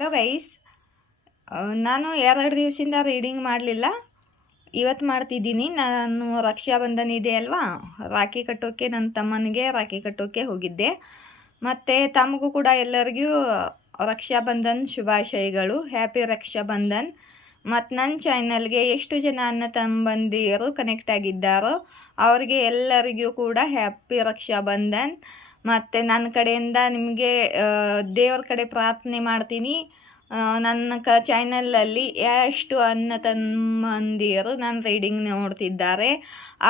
Hello guys, ನಾನು 2 ದಿವಸದಿಂದ reading ಮಾಡಲಿಲ್ಲ. ಇವತ್ತು ಮಾಡ್ತಿದ್ದೀನಿ. ನಾನು ರಕ್ಷಾಬಂಧನ ಇದೆ ಅಲ್ವಾ, ರಾಖಿ ಕಟ್ಟೋಕ್ಕೆ ನನ್ನ ತಮ್ಮನಿಗೆ ರಾಖಿ ಕಟ್ಟೋಕ್ಕೆ ಹೋಗಿದ್ದೆ. ಮತ್ತು ತಮಗೂ ಕೂಡ ಎಲ್ಲರಿಗೂ ರಕ್ಷಾಬಂಧನ್ ಶುಭಾಶಯಗಳು. ಹ್ಯಾಪಿ ರಕ್ಷಾಬಂಧನ್. ಮತ್ತು ನನ್ನ ಚಾನಲ್ಗೆ ಎಷ್ಟು ಜನ ಅಣ್ಣ ತಮ್ಮಂದಿರು ಕನೆಕ್ಟ್ ಆಗಿದ್ದಾರೋ ಅವರಿಗೆ ಎಲ್ಲರಿಗೂ ಕೂಡ ಹ್ಯಾಪಿ ರಕ್ಷಾಬಂಧನ್. ಮತ್ತು ನನ್ನ ಕಡೆಯಿಂದ ನಿಮಗೆ ದೇವ್ರ ಕಡೆ ಪ್ರಾರ್ಥನೆ ಮಾಡ್ತೀನಿ. ನನ್ನ ಚಾನಲಲ್ಲಿ ಎಷ್ಟು ಅಣ್ಣ ತಮ್ಮಂದಿರು ನನ್ನ ರೀಡಿಂಗ್ ನೋಡ್ತಿದ್ದಾರೆ,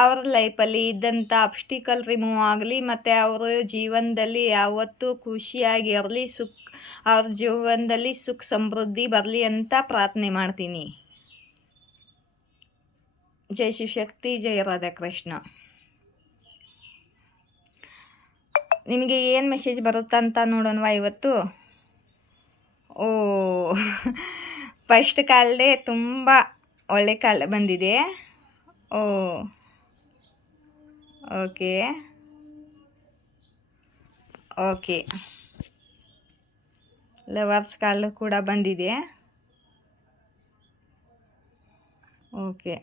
ಅವ್ರ ಲೈಫಲ್ಲಿ ಇದ್ದಂಥ ಅಬ್ಸ್ಟಿಕಲ್ ರಿಮೂವ್ ಆಗಲಿ, ಮತ್ತು ಅವರು ಜೀವನದಲ್ಲಿ ಯಾವತ್ತೂ ಖುಷಿಯಾಗಿರಲಿ, ಅವ್ರ ಜೀವನದಲ್ಲಿ ಸುಖ ಸಮೃದ್ಧಿ ಬರಲಿ ಅಂತ ಪ್ರಾರ್ಥನೆ ಮಾಡ್ತೀನಿ. ಜೈ ಶಿವಶಕ್ತಿ, ಜೈ ರಾಧಾಕೃಷ್ಣ. ನಿಮಗೆ ಏನು ಮೆಸೇಜ್ ಬರುತ್ತಂತ ನೋಡೋಣವಾ ಇವತ್ತು. ಓ ಫಸ್ಟ್ ಕಾಲ್ಡೆ ತುಂಬ ಒಳ್ಳೆ ಕಾಲ್ ಬಂದಿದೆ. ಓ ಓಕೆ ಓಕೆ, ಲವರ್ಸ್ ಕಾಲ್ ಕೂಡ ಬಂದಿದೆ. ಓಕೆ,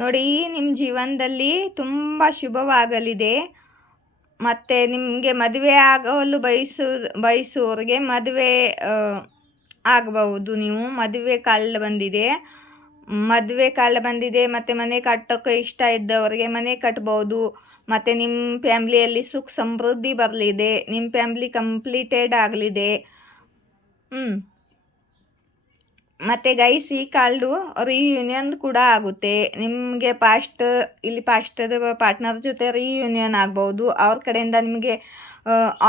ನೋಡಿ, ನಿಮ್ಮ ಜೀವನದಲ್ಲಿ ತುಂಬ ಶುಭವಾಗಲಿದೆ. ಮತ್ತು ನಿಮಗೆ ಮದುವೆ ಆಗಲು ಬಯಸುವವರಿಗೆ ಮದುವೆ ಆಗಬಹುದು. ನೀವು ಮದುವೆ ಕಾಲ್ ಬಂದಿದೆ, ಮತ್ತು ಮನೆ ಕಟ್ಟೋಕ್ಕೆ ಇಷ್ಟ ಇದ್ದವರಿಗೆ ಮನೆ ಕಟ್ಬೋದು. ಮತ್ತು ನಿಮ್ಮ ಫ್ಯಾಮ್ಲಿಯಲ್ಲಿ ಸುಖ ಸಮೃದ್ಧಿ ಬರಲಿದೆ. ನಿಮ್ಮ ಫ್ಯಾಮ್ಲಿ ಕಂಪ್ಲೀಟೆಡ್ ಆಗಲಿದೆ. ಮತ್ತು ಗೈಸ್, ಈ ಕಾಲ್ಡು ರಿಯೂನಿಯನ್ ಕೂಡ ಆಗುತ್ತೆ. ನಿಮಗೆ ಪಾಸ್ಟದ ಪಾರ್ಟ್ನರ್ ಜೊತೆ ರಿಯೂನಿಯನ್ ಆಗ್ಬೋದು. ಅವ್ರ ಕಡೆಯಿಂದ ನಿಮಗೆ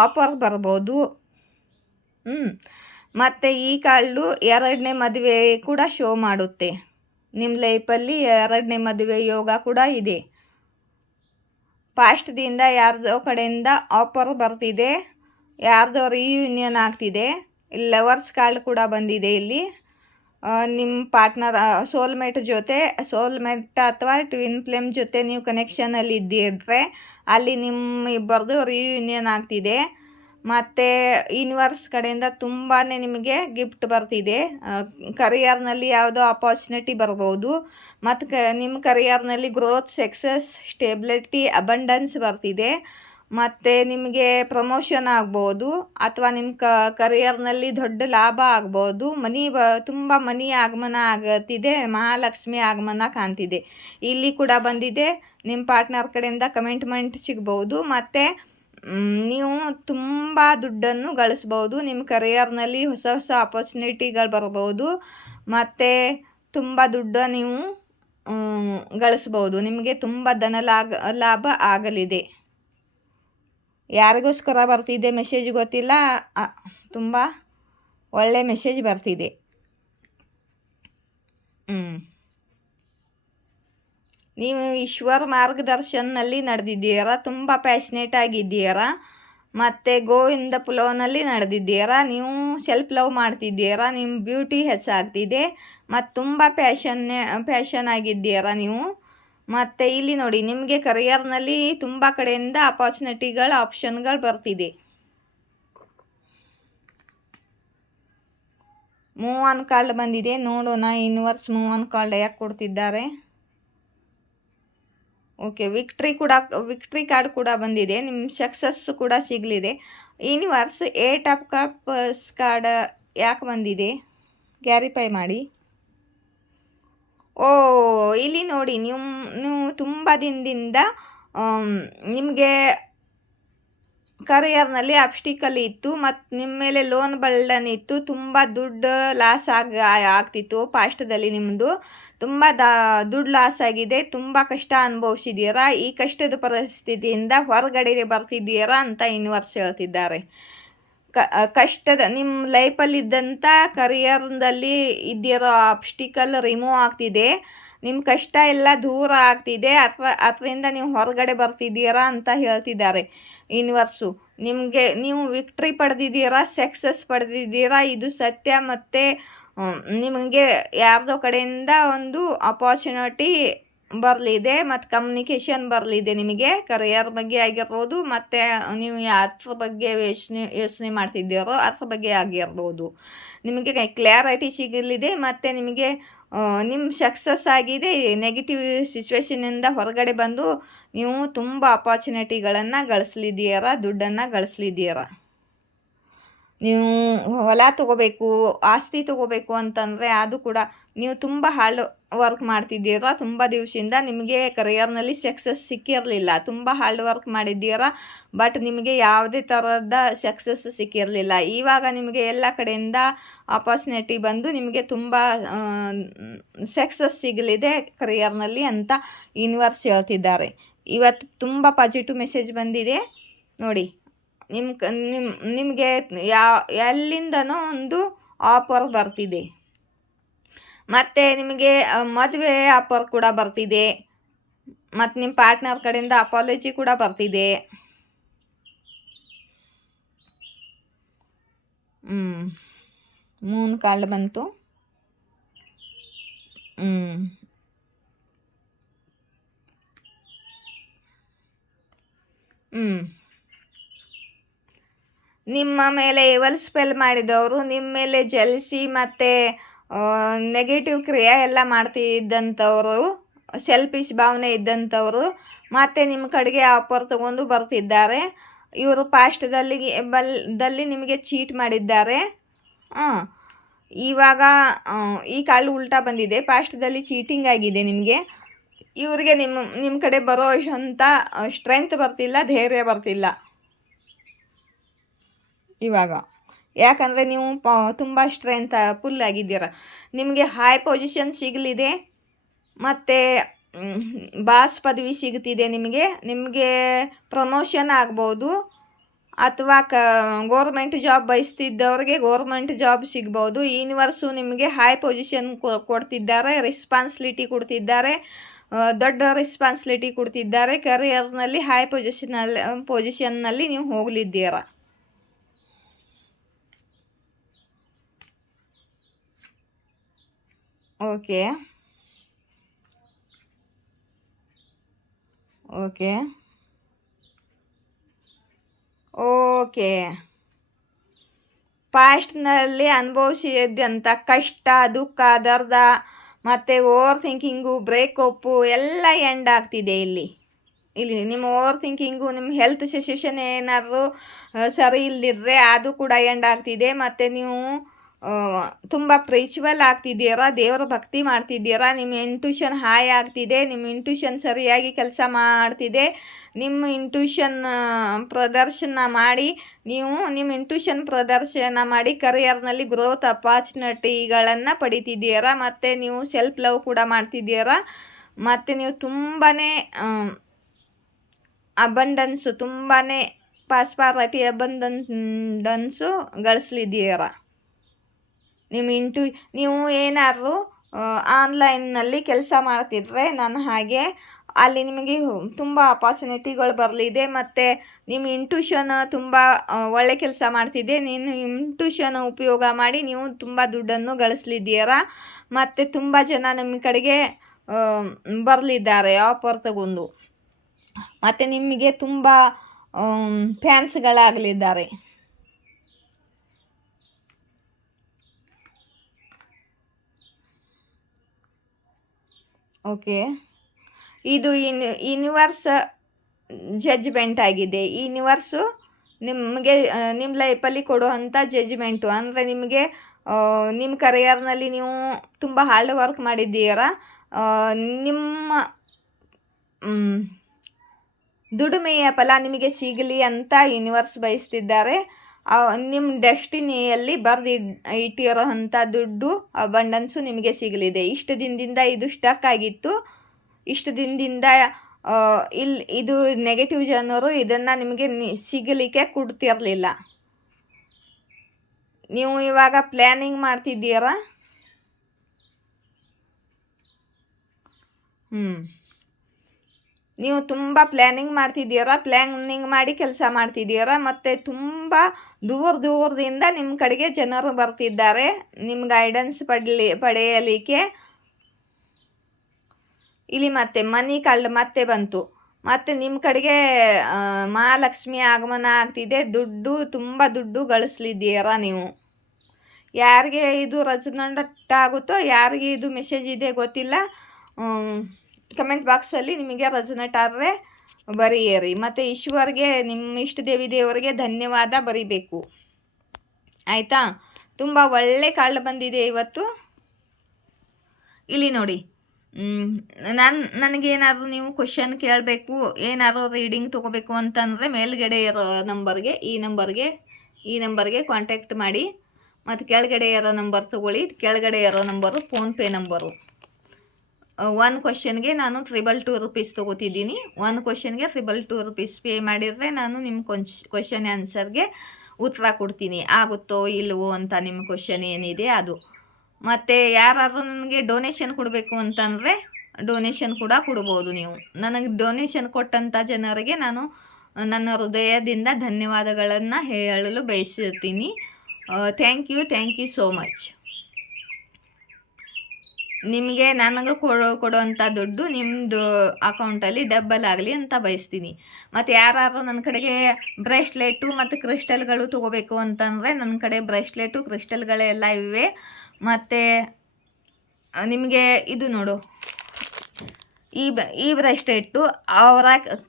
ಆಫರ್ ಬರ್ಬೋದು. ಮತ್ತು ಈ ಕಾಲ್ಡು 2ನೇ ಮದುವೆ ಕೂಡ ಶೋ ಮಾಡುತ್ತೆ. ನಿಮ್ಮ ಲೈಫಲ್ಲಿ 2ನೇ ಮದುವೆ ಯೋಗ ಕೂಡ ಇದೆ. ಪಾಸ್ಟ್ದಿಂದ ಯಾರ್ದೋ ಕಡೆಯಿಂದ ಆಫರ್ ಬರ್ತಿದೆ, ಯಾರ್ದೋ ರಿಯೂನಿಯನ್ ಆಗ್ತಿದೆ. ಲವರ್ಸ್ ಕಾರ್ಡ್ ಕೂಡ ಬಂದಿದೆ ಇಲ್ಲಿ. ನಿಮ್ಮ ಪಾರ್ಟ್ನರ್ ಸೋಲ್ಮೇಟ್ ಅಥವಾ ಟ್ವಿನ್ ಫ್ಲೇಮ್ ಜೊತೆ ನೀವು ಕನೆಕ್ಷನಲ್ಲಿ ಇದ್ದಿದ್ರೆ ಅಲ್ಲಿ ನಿಮ್ಮ ಇಬ್ಬರದು ರಿಯೂನಿಯನ್ ಆಗ್ತಿದೆ. ಮತ್ತು ಯೂನಿವರ್ಸ್ ಕಡೆಯಿಂದ ತುಂಬಾ ನಿಮಗೆ ಗಿಫ್ಟ್ ಬರ್ತಿದೆ. ಕರಿಯರ್ನಲ್ಲಿ ಯಾವುದೋ ಅಪಾರ್ಚುನಿಟಿ ಬರ್ಬೋದು. ಮತ್ತು ನಿಮ್ಮ ಕರಿಯರ್ನಲ್ಲಿ ಗ್ರೋತ್, ಸಕ್ಸಸ್, ಸ್ಟೆಬಿಲಿಟಿ, ಅಬಂಡೆನ್ಸ್ ಬರ್ತಿದೆ. ಮತ್ತು ನಿಮಗೆ ಪ್ರಮೋಷನ್ ಆಗ್ಬೋದು, ಅಥವಾ ನಿಮ್ಮ ಕರಿಯರ್ನಲ್ಲಿ ದೊಡ್ಡ ಲಾಭ ಆಗ್ಬೋದು. ತುಂಬ ಮನಿ ಆಗಮನ ಆಗತ್ತಿದೆ. ಮಹಾಲಕ್ಷ್ಮಿ ಆಗಮನ ಕಾಣ್ತಿದೆ. ಇಲ್ಲಿ ಕೂಡ ಬಂದಿದೆ. ನಿಮ್ಮ ಪಾರ್ಟ್ನರ್ ಕಡೆಯಿಂದ ಕಮಿಟ್ಮೆಂಟ್ ಸಿಗ್ಬೋದು. ಮತ್ತು ನೀವು ತುಂಬ ದುಡ್ಡನ್ನು ಗಳಿಸ್ಬೋದು. ನಿಮ್ಮ ಕರಿಯರ್ನಲ್ಲಿ ಹೊಸ ಹೊಸ ಆಪರ್ಚುನಿಟಿಗಳು ಬರ್ಬೋದು. ಮತ್ತು ತುಂಬ ದುಡ್ಡು ನೀವು ಗಳಿಸ್ಬೋದು. ನಿಮಗೆ ತುಂಬ ಲಾಭ ಆಗಲಿದೆ. ಯಾರಿಗೋಸ್ಕರ ಬರ್ತಿದೆ ಮೆಸೇಜ್ ಗೊತ್ತಿಲ್ಲ, ತುಂಬ ಒಳ್ಳೆ ಮೆಸೇಜ್ ಬರ್ತಿದೆ. ನೀವು ಈಶ್ವರ ಮಾರ್ಗದರ್ಶನಲ್ಲಿ ನಡೆದಿದ್ದೀರಾ, ತುಂಬ ಪ್ಯಾಷನೇಟ್ ಆಗಿದ್ದೀರಾ. ಮತ್ತು ಗೋವಿಂದ ಫ್ಲೋನಲ್ಲಿ ನಡೆದಿದ್ದೀರಾ. ನೀವು ಸೆಲ್ಫ್ ಲವ್ ಮಾಡ್ತಿದ್ದೀರಾ. ನಿಮ್ಮ ಬ್ಯೂಟಿ ಹೆಚ್ಚಾಗ್ತಿದೆ. ಮತ್ತು ತುಂಬ ಪ್ಯಾಷನ್ ಆಗಿದ್ದೀರಾ ನೀವು. ಮತ್ತು ಇಲ್ಲಿ ನೋಡಿ, ನಿಮಗೆ ಕರಿಯರ್ನಲ್ಲಿ ತುಂಬ ಕಡೆಯಿಂದ ಆಪ್ಷನ್ಗಳು ಬರ್ತಿದೆ. ಮೂವ್ ಆನ್ ಕಾರ್ಡ್ ಬಂದಿದೆ. ನೋಡೋಣ ಯೂನಿವರ್ಸ್ ಮೂವ್ ಆನ್ ಕಾರ್ಡ್ ಯಾಕೆ ಕೊಡ್ತಿದ್ದಾರೆ. ಓಕೆ, ವಿಕ್ಟ್ರಿ ಕಾರ್ಡ್ ಕೂಡ ಬಂದಿದೆ. ನಿಮ್ಮ ಸಕ್ಸಸ್ ಕೂಡ ಸಿಗಲಿದೆ. ಯೂನಿವರ್ಸ್ 8 ಆಫ್ ಕಪ್ಸ್ ಕಾರ್ಡ್ ಯಾಕೆ ಬಂದಿದೆ, ಕ್ಲಾರಿಫೈ ಮಾಡಿ. ಓ, ಇಲ್ಲಿ ನೋಡಿ, ನೀವು ತುಂಬ ದಿನದಿಂದ ನಿಮಗೆ ಕರಿಯರ್ನಲ್ಲಿ ಅಬ್ಸ್ಟಿಕಲ್ ಇತ್ತು, ಮತ್ತು ನಿಮ್ಮ ಮೇಲೆ ಲೋನ್ ಬರ್ಡನ್ ಇತ್ತು. ತುಂಬ ದುಡ್ಡು ಲಾಸ್ ಆಗ್ತಿತ್ತು. ಪಾಸ್ಟದಲ್ಲಿ ನಿಮ್ಮದು ತುಂಬ ದುಡ್ಡು ಲಾಸ್ ಆಗಿದೆ. ತುಂಬ ಕಷ್ಟ ಅನುಭವಿಸಿದ್ದೀರಾ. ಈ ಕಷ್ಟದ ಪರಿಸ್ಥಿತಿಯಿಂದ ಹೊರಗಡೆ ಬರ್ತಿದ್ದೀರಾ ಅಂತ ಯೂನಿವರ್ಸ್ ಹೇಳ್ತಿದ್ದಾರೆ. ನಿಮ್ಮ ಲೈಫಲ್ಲಿದ್ದಂಥ ಕರಿಯರ್ನಲ್ಲಿ ಇದ್ದಿರೋ ಅಬ್ಸ್ಟಿಕಲ್ ರಿಮೂವ್ ಆಗ್ತಿದೆ. ನಿಮ್ಮ ಕಷ್ಟ ಎಲ್ಲ ದೂರ ಆಗ್ತಿದೆ. ಅದರಿಂದ ನೀವು ಹೊರಗಡೆ ಬರ್ತಿದ್ದೀರಾ ಅಂತ ಹೇಳ್ತಿದ್ದಾರೆ ಯೂನಿವರ್ಸು. ನೀವು ವಿಕ್ಟ್ರಿ ಪಡೆದಿದ್ದೀರಾ, ಸಕ್ಸಸ್ ಪಡೆದಿದ್ದೀರಾ, ಇದು ಸತ್ಯ. ಮತ್ತು ನಿಮಗೆ ಯಾರ್ದೋ ಕಡೆಯಿಂದ ಒಂದು ಅಪಾರ್ಚುನಿಟಿ ಬರಲಿದೆ ಮತ್ತು ಕಮ್ಯುನಿಕೇಷನ್ ಬರಲಿದೆ ನಿಮಗೆ ಕರಿಯರ್ ಬಗ್ಗೆ ಆಗಿರ್ಬೋದು, ಮತ್ತು ನೀವು ಯಾರ ಬಗ್ಗೆ ಯೋಚನೆ ಮಾಡ್ತಿದ್ದೀರೋ ಅದ್ರ ಬಗ್ಗೆ ಆಗಿರ್ಬೋದು. ನಿಮಗೆ ಕ್ಲಾರಿಟಿ ಸಿಗಲಿದೆ ಮತ್ತು ನಿಮಗೆ ನಿಮ್ಮ ಸಕ್ಸಸ್ ಆಗಿದೆ. ನೆಗೆಟಿವ್ ಸಿಚುವೇಶನಿಂದ ಹೊರಗಡೆ ಬಂದು ನೀವು ತುಂಬ ಅಪಾರ್ಚುನಿಟಿಗಳನ್ನು ಗಳಿಸ್ಲಿದ್ದೀರ, ದುಡ್ಡನ್ನು ಗಳಿಸ್ಲಿದ್ದೀರ. ನೀವು ಹೊಲ ತೊಗೋಬೇಕು, ಆಸ್ತಿ ತೊಗೋಬೇಕು ಅಂತಂದರೆ ಅದು ಕೂಡ ನೀವು ತುಂಬ ಹಾರ್ಡ್ ವರ್ಕ್ ಮಾಡ್ತಿದ್ದೀರ. ತುಂಬ ದಿವಸದಿಂದ ನಿಮಗೆ ಕರಿಯರ್ನಲ್ಲಿ ಸಕ್ಸಸ್ ಸಿಕ್ಕಿರಲಿಲ್ಲ, ತುಂಬ ಹಾರ್ಡ್ ವರ್ಕ್ ಮಾಡಿದ್ದೀರ, ಬಟ್ ನಿಮಗೆ ಯಾವುದೇ ಥರದ ಸಕ್ಸಸ್ ಸಿಕ್ಕಿರಲಿಲ್ಲ. ಇವಾಗ ನಿಮಗೆ ಎಲ್ಲ ಕಡೆಯಿಂದ ಆಪರ್ಚುನಿಟಿ ಬಂದು ನಿಮಗೆ ತುಂಬ ಸಕ್ಸಸ್ ಸಿಗಲಿದೆ ಕರಿಯರ್ನಲ್ಲಿ ಅಂತ ಯೂನಿವರ್ಸ್ ಹೇಳ್ತಿದ್ದಾರೆ. ಇವತ್ತು ತುಂಬ ಪಾಸಿಟಿವ್ ಮೆಸೇಜ್ ಬಂದಿದೆ ನೋಡಿ. ನಿಮಗೆ ಎಲ್ಲಿಂದನೋ ಒಂದು ಆಫರ್ ಬರ್ತಿದೆ, ಮತ್ತು ನಿಮಗೆ ಮದುವೆ ಆಫರ್ ಕೂಡ ಬರ್ತಿದೆ, ಮತ್ತು ನಿಮ್ಮ ಪಾರ್ಟ್ನರ್ ಕಡೆಯಿಂದ ಅಪಾಲಜಿ ಕೂಡ ಬರ್ತಿದೆ. ಮೂನ್ ಕಾರ್ಡ್ ಬಂತು. ನಿಮ್ಮ ಮೇಲೆ ಎವಲ್ ಸ್ಪೆಲ್ ಮಾಡಿದವರು, ನಿಮ್ಮ ಮೇಲೆ ಜಲ್ಸಿ ಮತ್ತು ನೆಗೆಟಿವ್ ಕ್ರಿಯೆ ಎಲ್ಲ ಮಾಡ್ತಿದ್ದಂಥವರು, ಸೆಲ್ಫಿಶ್ ಭಾವನೆ ಇದ್ದಂಥವರು ಮತ್ತು ನಿಮ್ಮ ಕಡೆಗೆ ಆಫರ್ ತಗೊಂಡು ಬರ್ತಿದ್ದಾರೆ. ಇವರು ಪಾಸ್ಟ್ದಲ್ಲಿ ನಿಮಗೆ ಚೀಟ್ ಮಾಡಿದ್ದಾರೆ. ಇವಾಗ ಈ ಕಾಳು ಉಲ್ಟಾ ಬಂದಿದೆ. ಪಾಸ್ಟ್ದಲ್ಲಿ ಚೀಟಿಂಗ್ ಆಗಿದೆ ನಿಮಗೆ. ಇವರಿಗೆ ನಿಮ್ಮ ಕಡೆ ಬರೋ ಅಂತ ಸ್ಟ್ರೆಂತ್ ಬರ್ತಿಲ್ಲ, ಧೈರ್ಯ ಬರ್ತಿಲ್ಲ ಇವಾಗ. ಯಾಕಂದರೆ ನೀವು ತುಂಬ ಸ್ಟ್ರೆಂತ್ ಫುಲ್ ಆಗಿದ್ದೀರ. ನಿಮಗೆ ಹೈ ಪೊಸಿಷನ್ ಸಿಗಲಿದೆ ಮತ್ತು ಬಾಸ್ ಪದವಿ ಸಿಗ್ತಿದೆ. ನಿಮಗೆ ಪ್ರಮೋಷನ್ ಆಗ್ಬೋದು, ಅಥವಾ ಗೋರ್ಮೆಂಟ್ ಜಾಬ್ ಬಯಸ್ತಿದ್ದವ್ರಿಗೆ ಗೋರ್ಮೆಂಟ್ ಜಾಬ್ ಸಿಗ್ಬೋದು. ಯೂನಿವರ್ಸು ನಿಮಗೆ ಹೈ ಪೊಸಿಷನ್ ಕೊಡ್ತಿದ್ದಾರೆ, ರೆಸ್ಪಾನ್ಸಿಬಿಲಿಟಿ ಕೊಡ್ತಿದ್ದಾರೆ, ದೊಡ್ಡ ರೆಸ್ಪಾನ್ಸಿಬಿಲಿಟಿ ಕೊಡ್ತಿದ್ದಾರೆ. ಕರಿಯರ್ನಲ್ಲಿ ಹೈ ಪೊಸಿಷನ್ನಲ್ಲಿ ನೀವು ಹೋಗಲಿದ್ದೀರ. ಓಕೆ ಓಕೆ ಓಕೆ ಪಾಸ್ಟ್ನಲ್ಲಿ ಅನುಭವಿಸಿದಂಥ ಕಷ್ಟ, ದುಃಖ, ದರ್ದ ಮತ್ತು ಓವರ್ ಥಿಂಕಿಂಗು, ಬ್ರೇಕಪ್ಪು ಎಲ್ಲ ಎಂಡ್ ಆಗ್ತಿದೆ ಇಲ್ಲಿ. ನಿಮ್ಮ ಓವರ್ ಥಿಂಕಿಂಗು, ನಿಮ್ಮ ಹೆಲ್ತ್ ಸಿಚುವೇಶನ್ ಏನಾದರೂ ಸರಿ ಇಲ್ಲದಿದ್ದರೆ ಅದು ಕೂಡ ಎಂಡ್ ಆಗ್ತಿದೆ. ಮತ್ತು ನೀವು ತುಂಬ ಸ್ಪಿರಿಚುವಲ್ ಆಗ್ತಿದ್ದೀರಾ, ದೇವರ ಭಕ್ತಿ ಮಾಡ್ತಿದ್ದೀರಾ. ನಿಮ್ಮ ಇಂಟ್ಯೂಷನ್ ಹಾಯ್ ಆಗ್ತಿದೆ, ನಿಮ್ಮ ಇಂಟ್ಯೂಷನ್ ಸರಿಯಾಗಿ ಕೆಲಸ ಮಾಡ್ತಿದೆ. ನಿಮ್ಮ ಇಂಟ್ಯೂಷನ್ ಪ್ರದರ್ಶನ ಮಾಡಿ ನಿಮ್ಮ ಇಂಟ್ಯೂಷನ್ ಪ್ರದರ್ಶನ ಮಾಡಿ ಕರಿಯರ್ನಲ್ಲಿ ಗ್ರೋತ್ ಅಪಾರ್ಚುನಿಟಿಗಳನ್ನು ಪಡಿತಿದ್ದೀರಾ. ಮತ್ತು ನೀವು ಸೆಲ್ಫ್ ಲವ್ ಕೂಡ ಮಾಡ್ತಿದ್ದೀರಾ. ಮತ್ತು ನೀವು ತುಂಬಾ ಅಬಂಡನ್ಸು, ತುಂಬಾ ಪಾಸ್ಪಾರಿಟಿ ಅಬಂಡನ್ಸು ಗಳಿಸ್ಲಿದ್ದೀರಾ. ನೀವು ಏನಾದರೂ ಆನ್ಲೈನ್ನಲ್ಲಿ ಕೆಲಸ ಮಾಡ್ತಿದ್ರೆ ನಾನು ಹಾಗೆ, ಅಲ್ಲಿ ನಿಮಗೆ ತುಂಬ ಅಪಾರ್ಚುನಿಟಿಗಳು ಬರಲಿದೆ. ಮತ್ತು ನಿಮ್ಮ ಇಂಟ್ಯೂಷನ್ ತುಂಬ ಒಳ್ಳೆ ಕೆಲಸ ಮಾಡ್ತಿದೆ. ಇಂಟ್ಯೂಷನ್ ಉಪಯೋಗ ಮಾಡಿ ನೀವು ತುಂಬ ದುಡ್ಡನ್ನು ಗಳಿಸ್ಲಿದ್ದೀರಾ. ಮತ್ತು ತುಂಬ ಜನ ನಿಮ್ಮ ಕಡೆಗೆ ಬರಲಿದ್ದಾರೆ ಆಫರ್ ತಗೊಂಡು. ಮತ್ತು ನಿಮಗೆ ತುಂಬ ಫ್ಯಾನ್ಸ್ಗಳಾಗಲಿದ್ದಾರೆ. ಓಕೆ, ಇದು ಯೂನಿವರ್ಸ್ ಜಡ್ಜ್ಮೆಂಟ್ ಆಗಿದೆ. ಯೂನಿವರ್ಸು ನಿಮಗೆ ನಿಮ್ಮ ಲೈಫಲ್ಲಿ ಕೊಡುವಂಥ ಜಡ್ಜ್ಮೆಂಟು. ಅಂದರೆ ನಿಮಗೆ ನಿಮ್ಮ ಕರಿಯರ್ನಲ್ಲಿ ನೀವು ತುಂಬ ಹಾರ್ಡ್ ವರ್ಕ್ ಮಾಡಿದ್ದೀರಾ. ನಿಮ್ಮ ದುಡಿಮೆಯ ಫಲ ನಿಮಗೆ ಸಿಗಲಿ ಅಂತ ಯೂನಿವರ್ಸ್ ಬಯಸ್ತಿದ್ದಾರೆ. ನಿಮ್ಮ ಡೆಸ್ಟಿನಿಯಲ್ಲಿ ಇಟ್ಟಿರೋ ಅಂಥ ದುಡ್ಡು ಅಬಂಡನ್ಸು ನಿಮಗೆ ಸಿಗಲಿದೆ. ಇಷ್ಟು ದಿನದಿಂದ ಇದು ಸ್ಟಕ್ ಆಗಿತ್ತು. ಇಷ್ಟು ದಿನದಿಂದ ಇದು ನೆಗೆಟಿವ್ ಜನರು ಇದನ್ನು ನಿಮಗೆ ಸಿಗಲಿಕ್ಕೆ ಕೊಡ್ತಿರಲಿಲ್ಲ. ನೀವು ಇವಾಗ ಪ್ಲ್ಯಾನಿಂಗ್ ಮಾಡ್ತಿದ್ದೀರಾ. ನೀವು ತುಂಬ ಪ್ಲ್ಯಾನಿಂಗ್ ಮಾಡ್ತಿದ್ದೀರಾ, ಪ್ಲ್ಯಾನಿಂಗ್ ಮಾಡಿ ಕೆಲಸ ಮಾಡ್ತಿದ್ದೀರಾ. ಮತ್ತು ತುಂಬ ದೂರದಿಂದ ನಿಮ್ಮ ಕಡೆಗೆ ಜನರು ಬರ್ತಿದ್ದಾರೆ ನಿಮ್ಮ ಗೈಡೆನ್ಸ್ ಪಡೆಯಲಿಕ್ಕೆ. ಇಲ್ಲಿ ಮತ್ತೆ ಮನಿ ಕಳ್ಳ ಮತ್ತೆ ಬಂತು. ಮತ್ತು ನಿಮ್ಮ ಕಡೆಗೆ ಮಹಾಲಕ್ಷ್ಮಿ ಆಗಮನ ಆಗ್ತಿದೆ. ತುಂಬ ದುಡ್ಡು ಗಳಿಸ್ಲಿದ್ದೀರಾ ನೀವು. ಯಾರಿಗೆ ಇದು ರೆಸೊನೇಟ್ ಆಗುತ್ತೋ, ಯಾರಿಗೆ ಇದು ಮೆಸೇಜ್ ಇದೆ ಗೊತ್ತಿಲ್ಲ, ಕಮೆಂಟ್ ಬಾಕ್ಸಲ್ಲಿ ನಿಮಗೆ ರೆಸೊನೇಟ್ ಆದರೆ ಬರೆಯಿರಿ. ಮತ್ತು ಈಶ್ವರ್ಗೆ, ನಿಮ್ಮ ಇಷ್ಟ ದೇವರಿಗೆ ಧನ್ಯವಾದ ಬರಿಬೇಕು, ಆಯಿತಾ? ತುಂಬ ಒಳ್ಳೆ ಕಾಳು ಬಂದಿದೆ ಇವತ್ತು. ಇಲ್ಲಿ ನೋಡಿ, ನನಗೇನಾದರೂ ನೀವು ಕ್ವಶನ್ ಕೇಳಬೇಕು, ಏನಾದರೂ ರೀಡಿಂಗ್ ತೊಗೋಬೇಕು ಅಂತಂದರೆ ಮೇಲ್ಗಡೆ ಇರೋ ನಂಬರ್ಗೆ, ಈ ನಂಬರ್ಗೆ ಕಾಂಟ್ಯಾಕ್ಟ್ ಮಾಡಿ. ಮತ್ತು ಕೆಳಗಡೆ ಇರೋ ನಂಬರ್ ತೊಗೊಳ್ಳಿ. ಕೆಳಗಡೆ ಇರೋ ನಂಬರು ಫೋನ್ಪೇ ನಂಬರು. 1 ಕ್ವಶನ್ಗೆ ನಾನು 222 ರೂಪೀಸ್ ತೊಗೋತಿದ್ದೀನಿ. 1 ಕ್ವಶನ್ಗೆ 222 ರೂಪೀಸ್ ಪೇ ಮಾಡಿದರೆ ನಾನು ನಿಮ್ಮ ಕ್ವಶನ್ ಆನ್ಸರ್ಗೆ ಉತ್ತರ ಕೊಡ್ತೀನಿ. ಆಗುತ್ತೋ ಇಲ್ವೋ ಅಂತ ನಿಮ್ಮ ಕ್ವಶನ್ ಏನಿದೆ ಅದು. ಮತ್ತು ಯಾರಾದರೂ ನನಗೆ ಡೊನೇಷನ್ ಕೊಡಬೇಕು ಅಂತಂದರೆ ಡೊನೇಷನ್ ಕೂಡ ಕೊಡ್ಬೋದು ನೀವು. ನನಗೆ ಡೊನೇಷನ್ ಕೊಟ್ಟಂಥ ಜನರಿಗೆ ನಾನು ನನ್ನ ಹೃದಯದಿಂದ ಧನ್ಯವಾದಗಳನ್ನು ಹೇಳಲು ಬಯಸುತ್ತೀನಿ. Thank you so much. ನಿಮಗೆ ನನಗೆ ಕೊಡುವಂಥ ದುಡ್ಡು ನಿಮ್ಮದು ಅಕೌಂಟಲ್ಲಿ ಡಬಲ್ ಆಗಲಿ ಅಂತ ಬಯಸ್ತೀನಿ. ಮತ್ತು ಯಾರಾದರೂ ನನ್ನ ಕಡೆಗೆ ಬ್ರೇಸ್ಲೆಟು ಮತ್ತು ಕ್ರಿಸ್ಟಲ್ಗಳು ತೊಗೋಬೇಕು ಅಂತಂದರೆ ನನ್ನ ಕಡೆ ಬ್ರೇಸ್ಲೆಟು ಕ್ರಿಸ್ಟಲ್ಗಳೆಲ್ಲ ಇವೆ. ಮತ್ತು ನಿಮಗೆ ಇದು ನೋಡು, ಈ ಬ್ರೇಸ್ಲೆಟು ಅವರ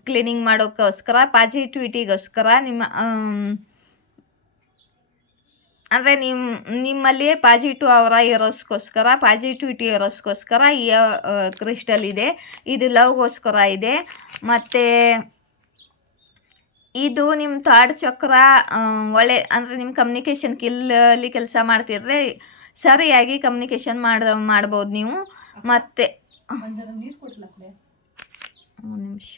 ಕ್ಲೀನಿಂಗ್ ಮಾಡೋಕ್ಕೋಸ್ಕರ, ಪಾಸಿಟಿವಿಟಿಗೋಸ್ಕರ, ಅಂದರೆ ನಿಮ್ಮಲ್ಲಿ ಪಾಸಿಟಿವ್ ಅವರ ಪಾಸಿಟಿವಿಟಿ ಇರೋಸ್ಕೋಸ್ಕರ ಈ ಕ್ರಿಸ್ಟಲ್ ಇದೆ. ಇದು ಲವ್ಗೋಸ್ಕರ ಇದೆ. ಮತ್ತು ಇದು ನಿಮ್ಮ ಥರ್ಡ್ ಚಕ್ರ ಅಂದರೆ ನಿಮ್ಮ ಕಮ್ಯುನಿಕೇಷನ್ ಸ್ಕಿಲ್ಲಲ್ಲಿ ಕೆಲಸ ಮಾಡ್ತಿದ್ರೆ ಸರಿಯಾಗಿ ಕಮ್ಯುನಿಕೇಷನ್ ಮಾಡ್ಬೋದು ನೀವು. ಮತ್ತು ಒಂದು ನಿಮಿಷ,